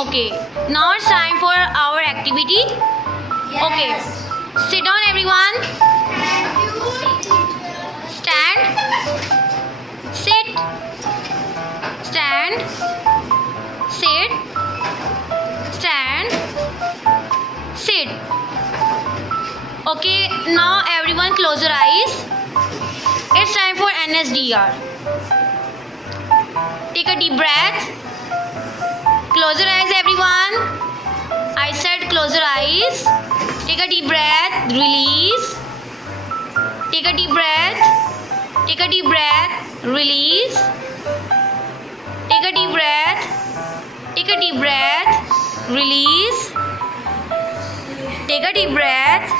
Okay, now it's time for our activity. Okay, sit down everyone. Stand. Sit. Stand. Sit. Stand. Sit. Okay, now everyone close your eyes. It's time for NSDR. Take a deep breath. Close your eyes everyone. I said close your eyes. Take a deep breath. Release. Take a deep breath. Take a deep breath. Release. Take a deep breath. Take a deep breath. Release. Take a deep breath.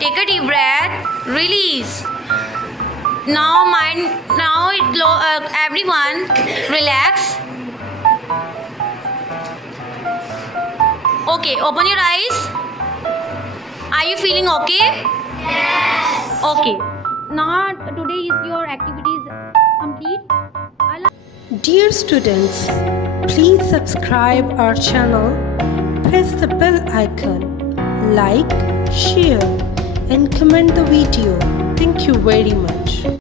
Take a deep breath. Release. Now everyone relax. Okay, open your eyes. Are you feeling okay? Yes. Okay. Now today is your activities complete. Dear students, please subscribe our channel, press the bell icon, like, share and comment the video. Thank you very much.